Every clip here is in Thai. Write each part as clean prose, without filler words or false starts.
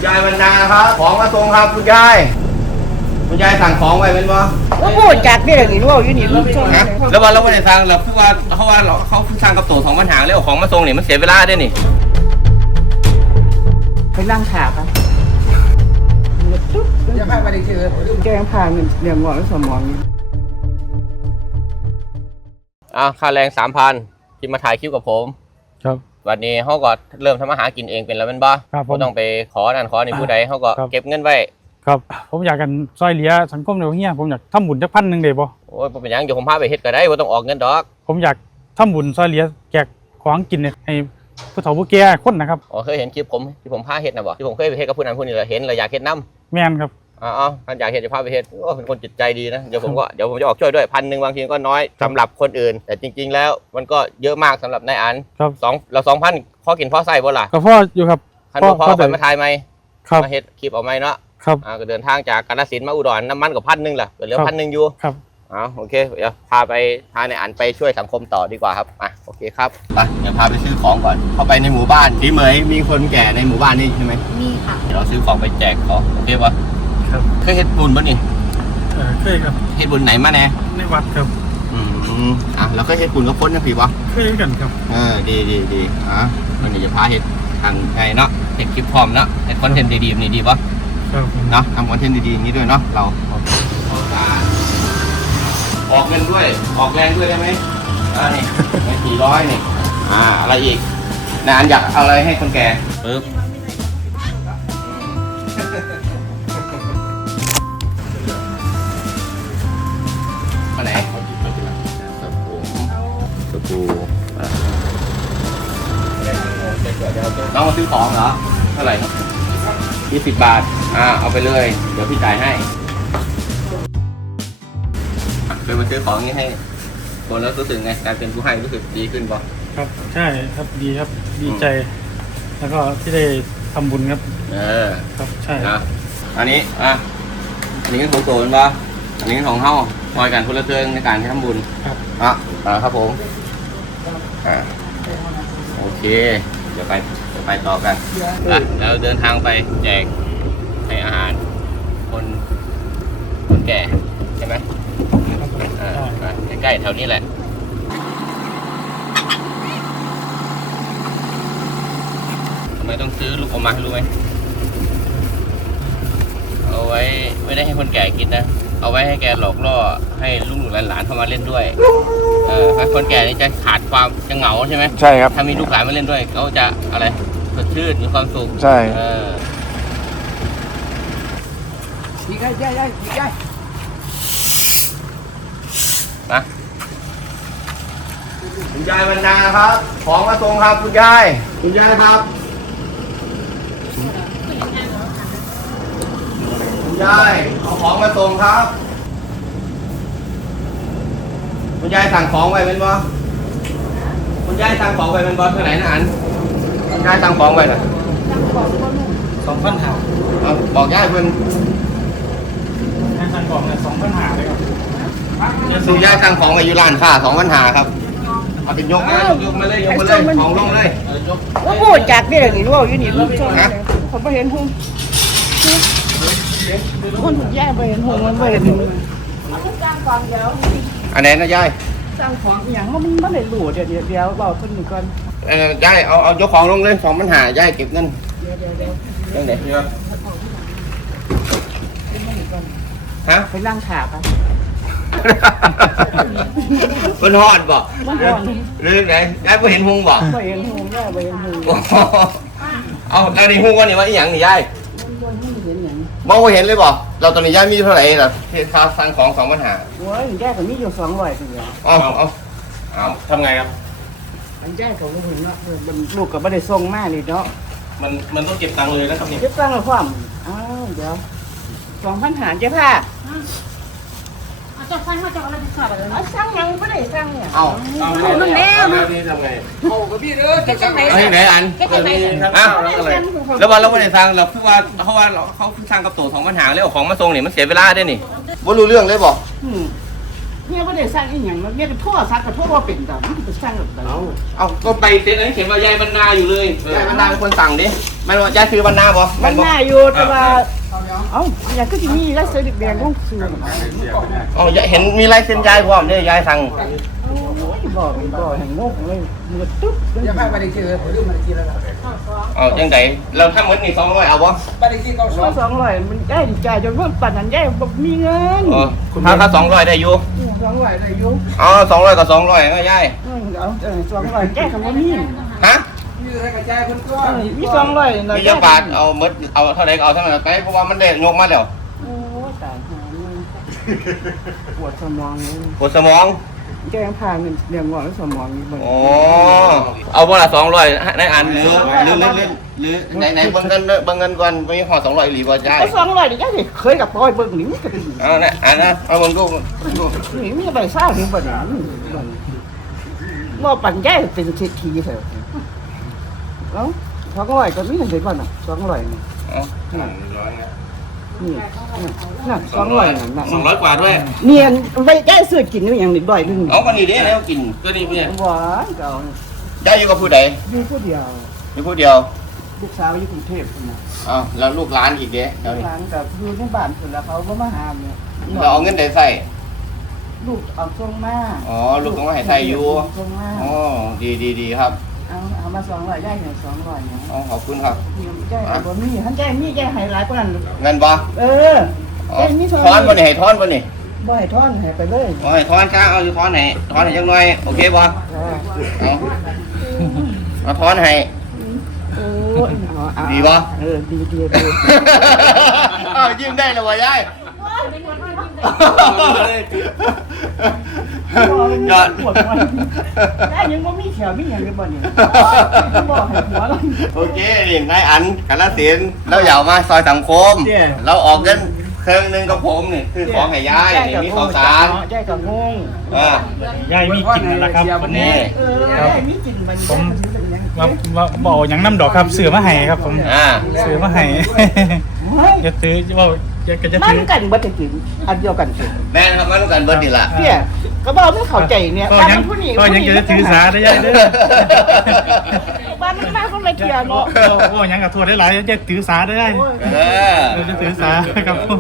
ยายบรรณาครับของมาส่งครับคุณยายสั่งของไว้เป็นบ่ว่าพูดจากนี่อย่างนี้ว่าอยู่นี่ลูกชมนะแล้ววันเราไม่ได้สั่งเราคือว่าเขาสั่งกับโต๊ะ2,000หางแล้วเอาของมาส่งนี่มันเสียเวลาด้วยนี่ไปนั่งขาปะจะพาไปได้ชื่อแกงพาเรื่องงอกและสมองค่าแรง 3,000 ที่มาถ่ายคลิปกับผมครับวันนี้เขาก็เริ่มทำมาหากินเองเป็นแล้วเป็นบ้าเขาต้องไปขอนั่นขอนี่ผู้ใดเขาก็เก็บเงินไว้ครับผมอยากกันซอยเหลือสังคมเดี๋ยวเฮียผมอยากทำบุญจัก1,000ได้บ่โอ้ยเป็นยังเดี๋ยวผมพาไปเฮ็ดก็ได้ว่าต้องออกเงินดอกผมอยากทำบุญซอยเหลือแจกของกินให้ผู้เฒ่าผู้แก่คนนะครับเคยเห็นคลิปผมที่ผมพาเฮ็ดนะบ่ที่ผมเคยไปเฮ็ดกับผู้นั้นผู้นี้เห็นเลยอยากเฮ็ดน้ำแม่นครับท่านอยากเฮ็ดจะพาไปเฮ็ดเป็นคนจิตใจดีนะเดี๋ยวผมจะออกช่วยด้วย1,000บางทีก็น้อยสำหรับคนอื่นแต่จริงๆแล้วมันก็เยอะมากสำหรับนายอันเรา2,000พอกินพอใส่บ่ล่ะก็พออยู่ครับพอไปมาถ่ายไหมมาเฮ็ดคลิปเอาไหมเนาะครับก็เดินทางจากกาฬสินธุ์มาอุดรน้ำมันกับ1,000ล่ะเหลือ1,000อยู่ครับโอเคเดี๋ยวพาในอันไปช่วยสังคมต่อดีกว่าครับโอเคครับไปเดี๋ยวพาไปซื้อของก่อนเข้าไปในหมู่บ้านพี่เหมยมีคนแก่ในหมู่บ้านนี่ใช่ไหมมีค่ะเดี๋ยวเราซื้อของไปแจกเขาโอเคป่ะครับเคยเฮ็ดบุญป่ะนี่เคยครับเฮ็ดบุญไหนมาแน่ในวัดครับเราเคยเฮ็ดบุญกับคนนะพี่ป่ะเคยกันครับดีวันนี้จะพาเฮ็ดทางไงเนาะเฮ็ดคลิปพร้อมเนาะเฮ็ดคอนเทนต์ดีๆนี่ดีป่ะครับเนาะทำคอนเทนต์ดีๆนี้ด้วยเนาะเราออกเงินด้วยออกแรงด้วยได้ไหมนี่ไม่400นี่อะไรอีกนานอยากเอาอะไรให้คนแก่ปึ๊บมาไหนสบู่น้องมาซื้อของเหรอเท่าไหร่ครับ20 บาทเอาไปเลยเดี๋ยวพี่จ่ายให้เคยมาซื้อของนี้ให้คนแล้วรู้สึกไงการเป็นผู้ให้รู้สึกดีขึ้นป่ะครับใช่ครับดีครับดีใจแล้วก็ที่ได้ทำบุญครับครับใช่อันนี้อันนี้ของโตนป่ะอันนี้ของเฮาคอยกันคนละเทืองในการทำบุญครับครับผมโอเคเดี๋ยวไปต่อกันแล้วเดินทางไปแจกให้อาหารคนแก่ใช่ไหมใกล้ๆแถวนี้แหละทำไมต้องซื้อลูกอมมาให้รู้ไหมเอาไว้ไม่ได้ให้คนแก่กินนะเอาไว้ให้แกหลอกล่อให้ลูกหลานเข้ามาเล่นด้วยคนแก่นี่จะขาดความจะเหงาใช่ไหมใช่ครับถ้ามีลูกหลานมาเล่นด้วยเขาจะอะไรสดชื่นมีความสุขใช่ดีใจนะคุณยายบรรณาครับของมาส่งครับคุณยายครับคุณยายเอาของมาส่งครับคุณยายสั่งของไว้เป็นบ่คุณยายสั่งของไว้เป็นบ่เท่าไหร่นะอันคุณยายสั่งของไว้น่ะ 2,000 หาบอกยายเพิ่นสั่งของเนี่ย2,000 หาเลยครับคุณยายสั่งของไว้อยู่ร้านค้า2,000 หาครับเอาเป็นยกมาเลยของลงเลยว่าพูดจากนี่อย่างนี้ว่าอยู่นี่ลูกชมนะเขาไปเห็นหุ่นคนถูกแย่ไปเห็นหุ่นมันไปเห็นอันไหนนะยายสร้างของอย่างว่ามันไม่ได้หลุดเดี๋ยวบอกคนหนึ่งก่อนยายเอายกของลงเลย2,000 หายายเก็บเงินเรื่องไหนฮะไปนั่งขาปะมันฮอดบ่เรื่องไหนยายไปเห็นหุงบ่ไปเห็นหุงได้ไปเห็นหุงเอาแล้วนี่หุงว่านี่ว่าอีหยังนี่ยายมองไม่เห็นเลยบ่เราตอนนี้ยายมีเท่าไหร่ล่ะที่ค่าสั่งของ2,000 หาโอ้ยแย่กับมีอยู่200ถึงแล้วเอาทำไงครับมันแย่ของลูกเห็นเนาะลูกกับไม่ได้ส่งมาเลยเนาะมันต้องเก็บตังค์เลยนะครับนี่เก็บตังค์แล้วพ่อมเดี๋ยว2,000 หาเจ้าผ้าจะสั่งมาจากอะไรที่ขาดอะไรสั่งยังไม่ได้สั่งเนี่ยมันแล้วนี่ทำไงโอ้กับพี่เด้อจะสั่งไหนอันแล้ววันเราไม่ได้สั่งเราคือว่าเขาสั่งกับโต๊ะ2,000 หาแล้วของมาส่งนี่มันเสียเวลาด้วยนี่บ่รู้เรื่องเลยบ่เนี่ยไม่ได้สร้างอีหยังเนี่ยก็ทั่วซักก็ทั่วว่าเป็นแต่มันจะสร้างแบบไหนเอาก็ไปเซ็นอันนี้เขียนว่ายายบรรณาอยู่เลยยายบรรณาเป็นคนสั่งดิมันว่ายายคือบรรณาบ่มันน่าอยู่แต่ว่าเอ้าอย่างก็จะมีแล้วเสื้อแดงต้องซื้ออ๋อเห็นมีลายเซ็นยายพร้อมเนี่ยยายสั่งบ่แห่งงกเลยมือตึ๊บอย่าไปได้ชื่อผมลืมมาได้ชื่อแล้วเอาจังไดเราถ้าเหมือนนี่200เอาบ่ไปได้ชื่อเขาสอก็ง 200มันได้ดีใจจนว่าปั่นนั้นได้บ่มีเงินอ๋อถ้า200ได้อยู่ 200ได้อยู่อ๋อ200กับ200ก็ยายเอา200แก้คำว่ามีฮะชื่ออะไรกระจายคนก็มี200นะมีจักบาทเอาหมดเอาเท่าใดก็เอาเท่านั้นไปเพราะว่ามันได้ยกมาแล้วโอ้ตายหาปวดสมองเลยปวดสมองแกยังพาเงินเลี้ยงงอกแล้วสมองมีบ่อ๋อเอาบ่ละ200ในอันหรือไหนเบิ่งกันก่อนมีห่อ200อีหลีบ่ยายก็200นี่จังสิเคยกับปอยเบิ่งนี่มันก็ดีเอานะอันนะเอาเบิ่งดูนี่มีใบซ่านี่บ่ได้บ่ปั่นแก้เป็นเศรษฐีเถอะเอ้า200ก็มีเงินเดือนบ่น่ะ200นี่เอานี่น่ะ200น่ะ 200กว่าด้วยเนียนใบแก้ซื้อกินอยู่อย่างนี้บ่อยนึงเอากันนี่ดิแล้วกินก็นี่เนี่ยหวานเก่ายายอยู่กับผู้ใดอยู่ผู้เดียวอยู่ผู้เดียวลูกสาวอยู่กรุงเทพฯนะอ้าวแล้วลูกหลานอีกเด้เดี๋ยวนี้ร้านกับอยู่ในบ้านพุ่นแล้วเขาบ่มาหาเนี่ยเราเอาเงินใดใส่ลูกเอาส่งมาอ๋อลูกต้องมาให้ใส่อยู่ส่งมาอ๋อดีครับเอามา200ได้เนี่ย200เนี่ยอ๋อขอบคุณครับเดี๋ยวใจบ่มีหันใจมีใจให้หลายกว่านั้นเงินบ่เอออ๋อใจมีทอนบ่นี่ให้ทอนบ่นี่บ่ให้ทอนให้ไปเลยอ๋อให้ทอนจ้าเอาอยู่ทอนให้จังหน่อยโอเคบ่จ้าเอาทอนให้โอ้ยเอาดีบ่เออดีอ้าวยิ้มได้แล้วบ่ยายยอดปวดหัวได้ยังบ่มีแขวมีหยังเลยบ่เนี่ยบ่ให้หัวเราโอเคนี่นายอันกาลสินธุ์เราอยากมาซอยสังคมเนี่ยเราออกเงินเครื่องหนึงกับผมนี่คือของให้ยายนี่มีข้าวสารใจกับงงอ่ายายมีกินนั่นแหละครับวันนี้เออได้มีกินมันผมว่าบอกอย่างน้ำดอกครับเสือมาให้ครับผมอ่าเสือมาให้ อย่าซื้อว่าอย่าจะมันซื้อกันบ่จะกินอันเดียวกันสิแม่นครับมันต้องการเบิร์ดนี่ล่ะเนี่ยก็บอกไม่เข้าใจเนี่ยก็บ้านยังมันผู้นี้ก็ยังจะถือสาได้ยายเด้อบ้านมันมาคนละเทียเนาะโอ้ยังกับทัวร์ได้หลายจะถือสาได้ได้เออจะถือสาครับผม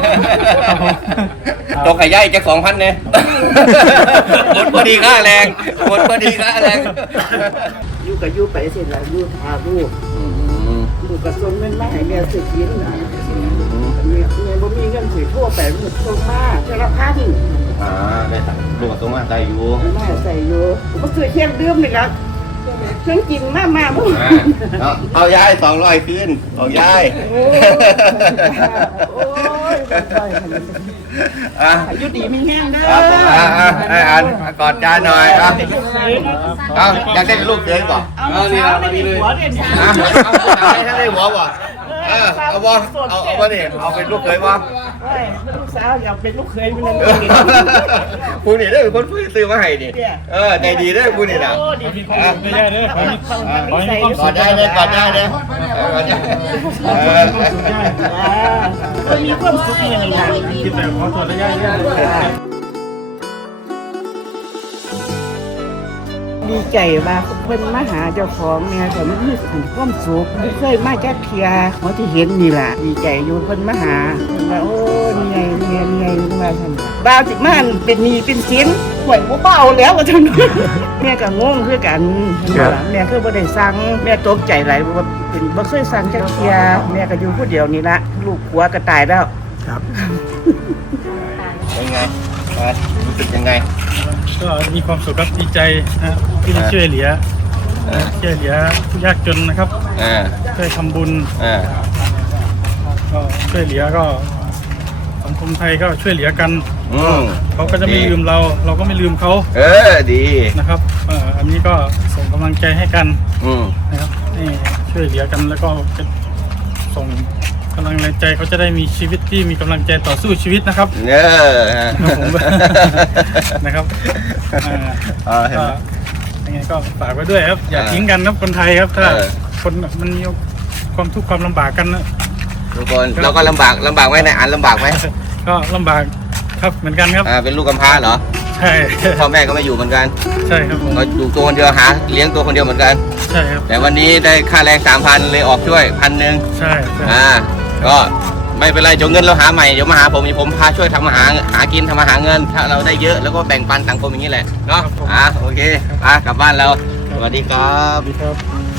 ตกไข่ย่ายจะ2,000เนี่ยหมดพอดีค่าแรงหมดพอดีค่าแรงอยู่กับอยู่ไปเสร็จแล้วอยู่หาลูกลูกก็ส่งเงินมาให้แม่ซื้อกินนะแม่บ่มีเงินสิโทรไปมันส่งมาเท่าละพันได้สั่งลูกกับตัวมาใส่อยู่แม่ใส่อยู่บ่ซื้อเที่ยงดื่มนี่ล่ะเครื่องกินมาบ่เอายาย200คืนเอายายโอ้ยอ่ะอยู่ดีมีแห้งเด้อให้อ่านกอดยายหน่อยครับเอาอยากได้ลูกเขยก่อนเอานี่ละนี่เลยหัวเด่นเอาให้ท่านได้หัวบ่เอาบ่เอาบ่นี่เอาเป็นลูกเขยบ่ลูกสาวอยากเป็นลูกเคยเป็นนั่นผู้นี่ได้เป็นคนซื้อมาให้นี่ใจดีได้ผู้นี่น่ะโอ้ดีมีความไม่ได้เด้อขอให้มีความกสุอขดได้เลยกอดได้เลยกอดได้มีความสุขอย่างนี้นะคิดแต่ขอโทษได้ยายเด้อดีใจว่าเพิ่นมาหาเจ้าของเนี่ยแต่มันมีความสุขไม่เคยมาแค่เพียเขาที่เห็นนี่ล่ะดีใจอยู่เพิ่นมาหาเพิ่นว่าโอ้นี่ไงว่าท่านบ้าวสิมาเป็นหนี้เป็นสินหวยบ่เบาแล้วว่าท่านแม่ก็งงคือกันแม่คือบ่ได้สั่งแม่ตกใจหลายว่าเป็นบ่เคยสั่งจักเทียแม่ก็อยู่ผู้เดียวนี่ละลูกผัวก็ตายแล้วเป็นไงรู้สึกยังไงก็มีความสุขครับดีใจนะที่ได้ช่วยเหลือผู้ยากจนนะครับช่วยทำบุญก็ช่วยเหลือก็สังคมไทยก็ช่วยเหลือกันเขาก็จะไม่ลืมเราก็ไม่ลืมเขาดีนะครับอันนี้ก็ส่งกำลังใจให้กันนะครับนี่ช่วยเหลือกันแล้วก็จะส่งกำลังใจเขาจะได้มีชีวิตที่มีกำลังใจต่อสู้ชีวิตนะครับผมนะครับก็ยังไงก็ฝากไว้ด้วยครับอย่าทิ้งกันครับคนไทยครับถ้าคนมันมีความทุกข์ความลำบากกันนะทุกคนเราก็ลำบากไหมนายอันลำบากไหมก็ลำบากครับเหมือนกันครับเป็นลูกกำพร้าเหรอใช่พ่อแม่ก็ไม่อยู่เหมือนกันใช่ครับผมก็อยู่ตัวคนเดียวหาเลี้ยงตัวคนเดียวเหมือนกันใช่ครับแต่วันนี้ได้ค่าแรง 3,000เลยออกช่วย1,000 ใช่ใช่ก็ไม่เป็นไรเดี๋ยวเงินเราหาใหม่เดี๋ยวมาหาผมพาช่วยทำมาหากินทำมาหาเงิน ถ้าเราได้เยอะแล้วก็แบ่งปันสังคมอย่างนี้แหละเนาะโอเคกลับบ้านเราสวัสดีครับสวัสดีครับ